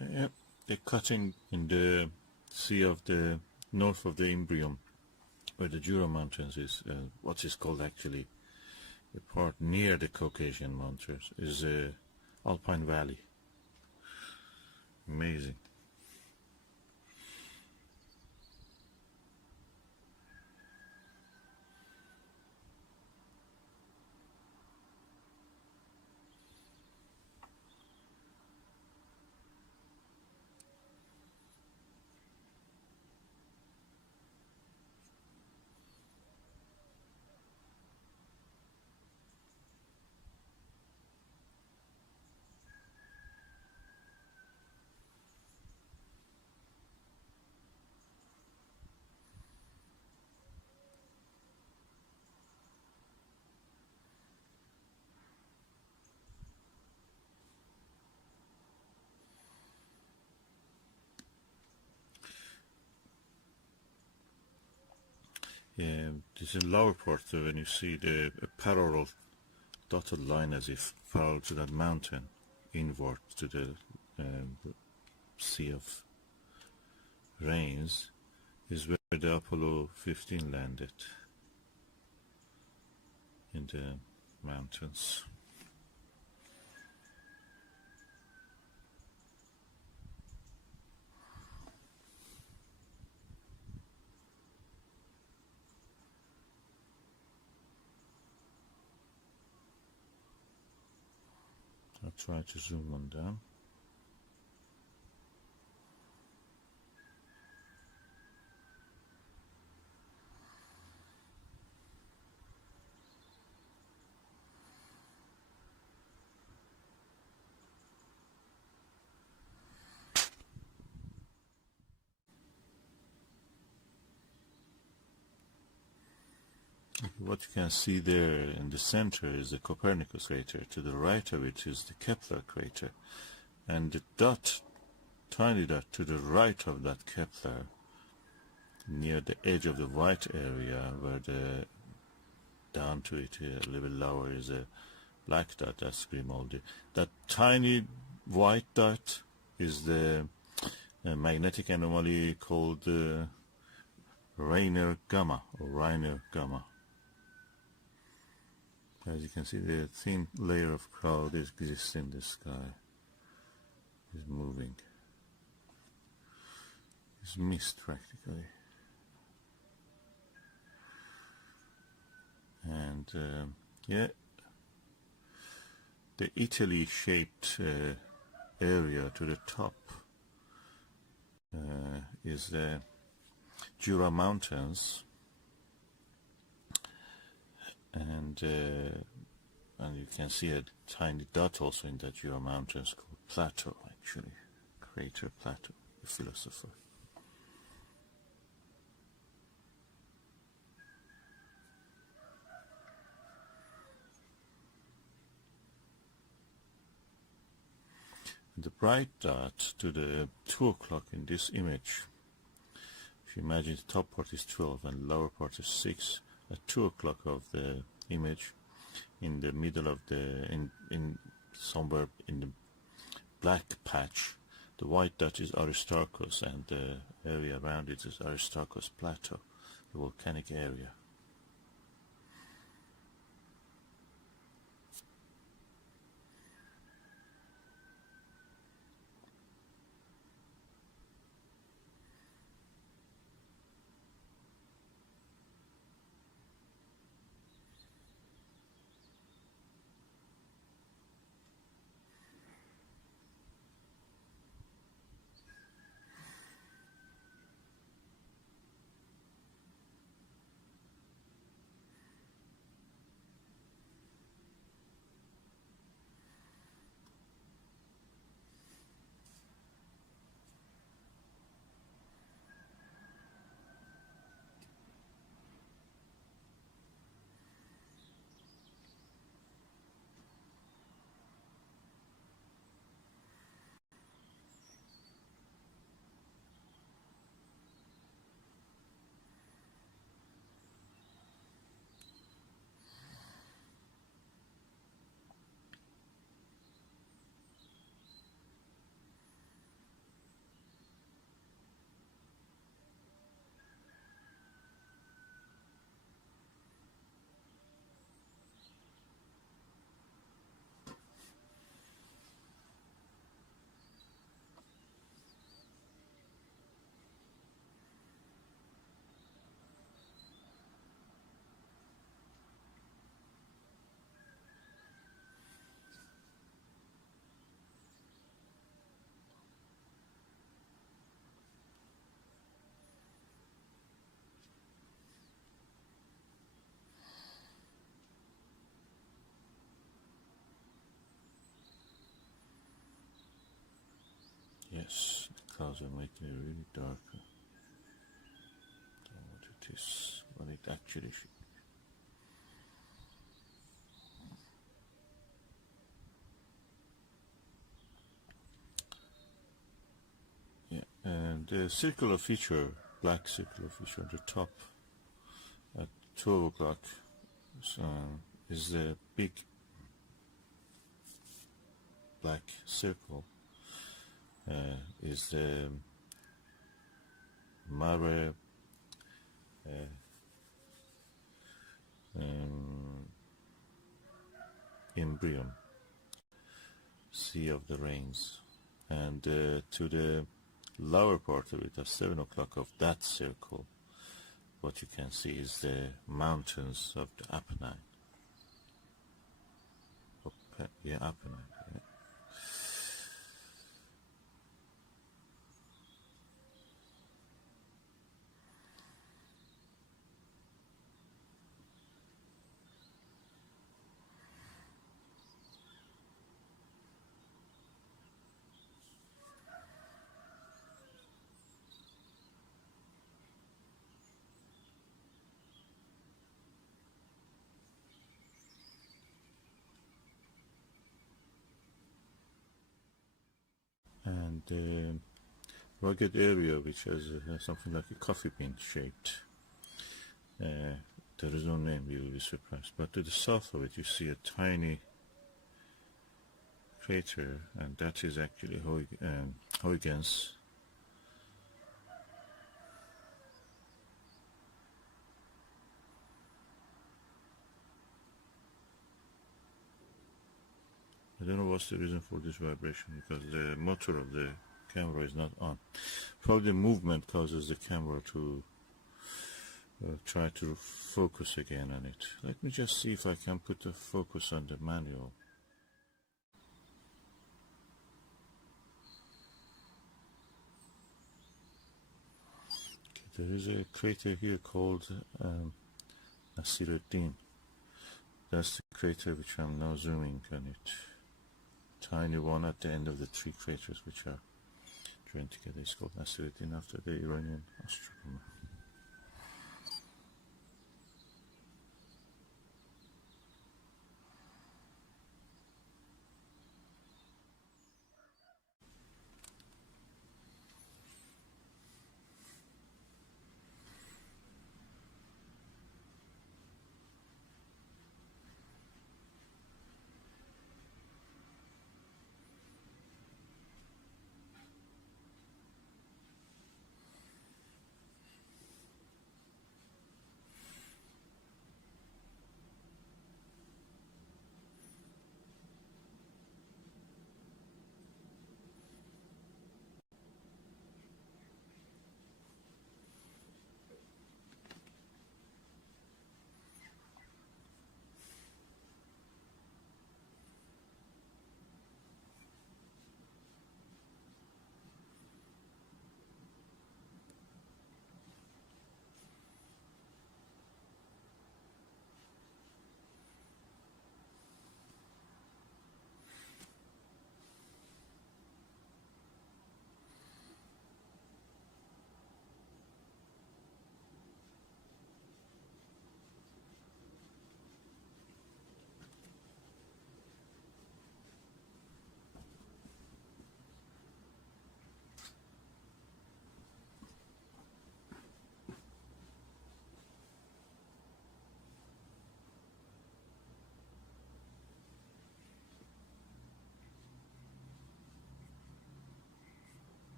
They're cutting in the sea of the north of the Imbrium, where the Jura Mountains is, what is called actually the part near the Caucasian Mountains, is Alpine Valley. Amazing. Yeah, this is lower part when you see the parallel dotted line as if parallel to that mountain, inward to the Sea of Rains, is where the Apollo 15 landed, in the mountains. I'll try to zoom on down. What you can see there in the center is the Copernicus crater. To the right of it is the Kepler crater. And the dot, tiny dot to the right of that Kepler, near the edge of the white area, where the down to it a little lower is a black dot, that's Grimaldi. That tiny white dot is the magnetic anomaly called Rainer Gamma, or Rainer Gamma. As you can see, the thin layer of cloud exists in the sky. Is moving. It's mist practically. And yeah, the Italy-shaped area to the top is the Jura Mountains. And you can see a tiny dot also in the Jura Mountains called Plato, actually, crater Plato, the philosopher. And the bright dot to the 2 o'clock in this image, if you imagine the top part is 12 and lower part is 6, at 2 o'clock of the image, in the middle of the, in somewhere in the black patch, the white dot is Aristarchus, and the area around it is Aristarchus Plateau, the volcanic area. Yes, the clouds are making it really dark. I don't know what it is, what it actually should. Yeah, and the circular feature, black circular feature at the top at 12 o'clock is the big black circle, is the Mare Imbrium, Sea of the Rains. And to the lower part of it, at 7 o'clock of that circle, what you can see is the mountains of the Apennine. Apennine. Yeah. And rugged area which has something like a coffee bean shaped. There is no name, you will be surprised. But to the south of it you see a tiny crater, and that is actually Huygens. I don't know what's the reason for this vibration, because the motor of the camera is not on. Probably movement causes the camera to try to focus again on it. Let me just see if I can put the focus on the manual. Okay, there is a crater here called Nasiruddin. That's the crater which I'm now zooming on it. Tiny one at the end of the three craters which are joined together. It's called Nasiruddin after the Iranian astronomer.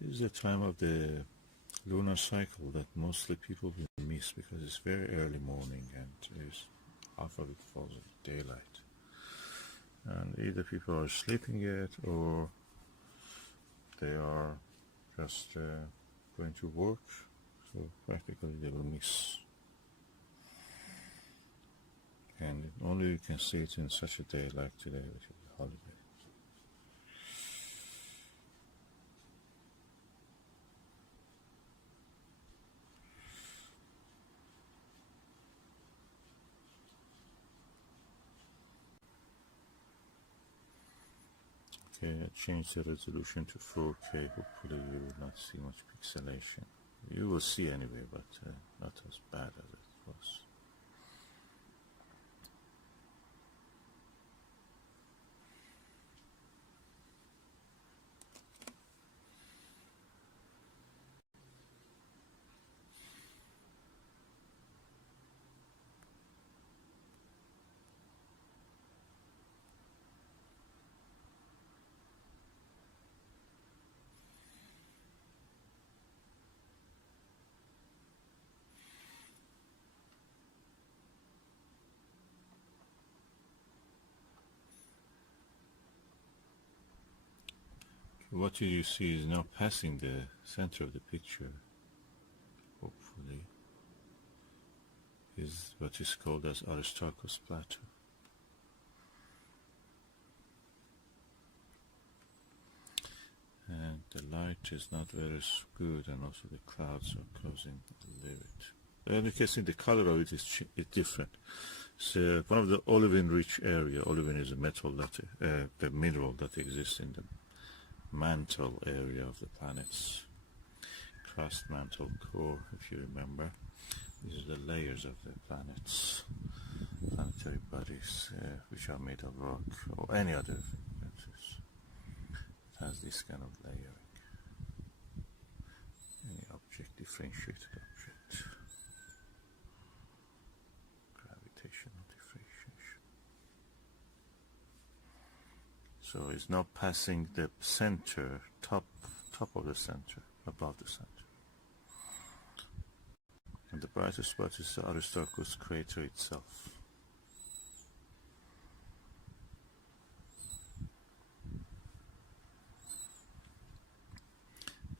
This is the time of the lunar cycle that mostly people will miss because it's very early morning and there's half of it falls in daylight. And either people are sleeping yet or they are just going to work, so practically they will miss. And only you can see it in such a day like today, which is a holiday. Okay, I changed the resolution to 4K. Hopefully you will not see much pixelation. You will see anyway, but not as bad as it was. What you see is now passing the center of the picture, hopefully, is what is called as Aristarchus plateau. And the light is not very good, and also the clouds are causing a little bit. And you can see the color of it is different. So one of the olivine-rich area. Olivine is a metal that, the mineral that exists in the mantle area of the planet's crust, mantle, core, if you remember. These are the layers of the planet's planetary bodies, which are made of rock or any other thing that has this kind of layering. Any object, differentiated object, gravitational differentiation. So it's now passing the center, top of the center, above the center. And the brightest spot is the Aristarchus crater itself.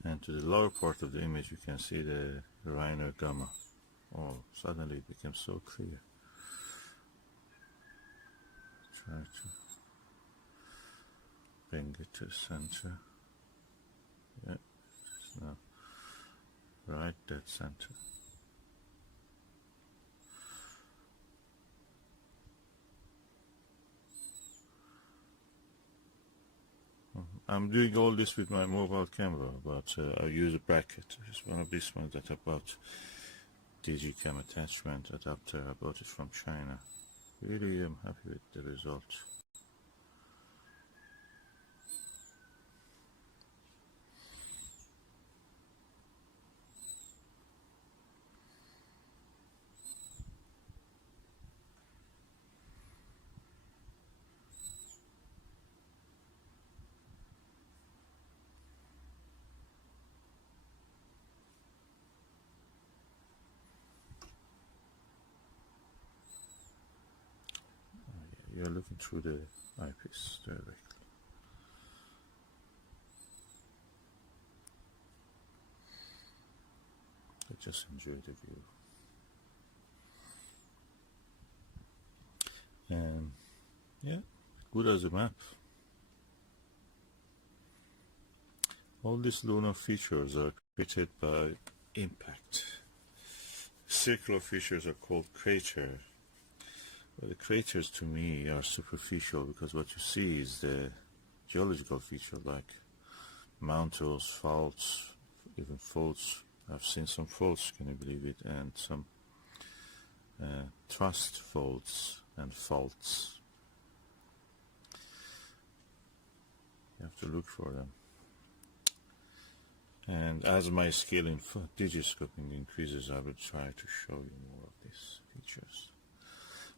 And to the lower part of the image you can see the Rhino Gamma. Oh, suddenly it became so clear. Try to bring it to the center. Yeah, it's now right dead center. I'm doing all this with my mobile camera, but I use a bracket. It's one of these ones that I bought, Digicam attachment adapter. I bought it from China. Really am happy with the result. You're looking through the eyepiece directly. I just enjoy the view. And yeah, good as a map. All these lunar features are created by impact. Circular features are called crater. Well, the craters to me are superficial because what you see is the geological feature like mountains, faults, even faults. I've seen some faults, can you believe it, and some thrust faults and faults. You have to look for them. And as my skill in digiscoping increases, I will try to show you more of these features.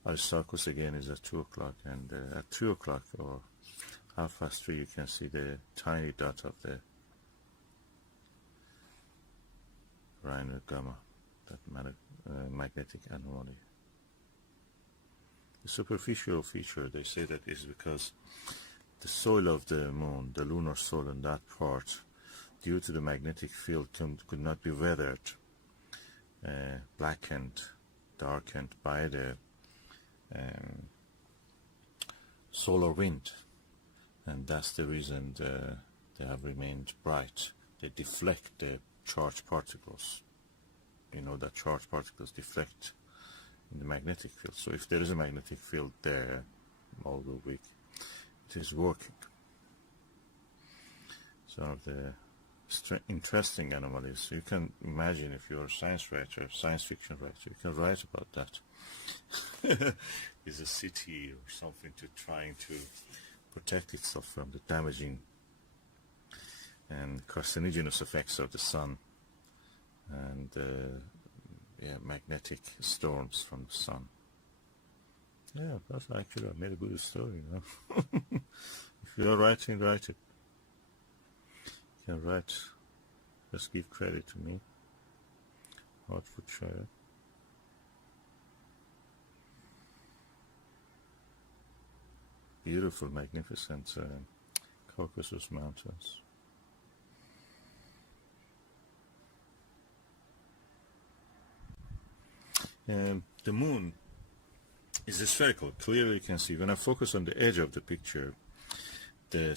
Aristarchus again is at 2 o'clock, and at 3 o'clock or 3:30 you can see the tiny dot of the Rhino gamma, that magnetic anomaly. The superficial feature, they say that is because the soil of the moon, the lunar soil in that part, due to the magnetic field, could not be weathered, blackened, darkened by the solar wind, and that's the reason they have remained bright. They deflect the charged particles. You know that charged particles deflect in the magnetic field. So if there is a magnetic field there, although weak, it is working. Some of the interesting anomalies. You can imagine, if you're a science writer, science fiction writer, you can write about that. Is a city or something trying to protect itself from the damaging and carcinogenous effects of the sun and magnetic storms from the sun. Yeah, that's actually I made a good story. You know? If you're writing, write it. You can write. Just give credit to me. Hertfordshire. Beautiful, magnificent Caucasus Mountains. The moon is spherical. Clearly you can see when I focus on the edge of the picture, the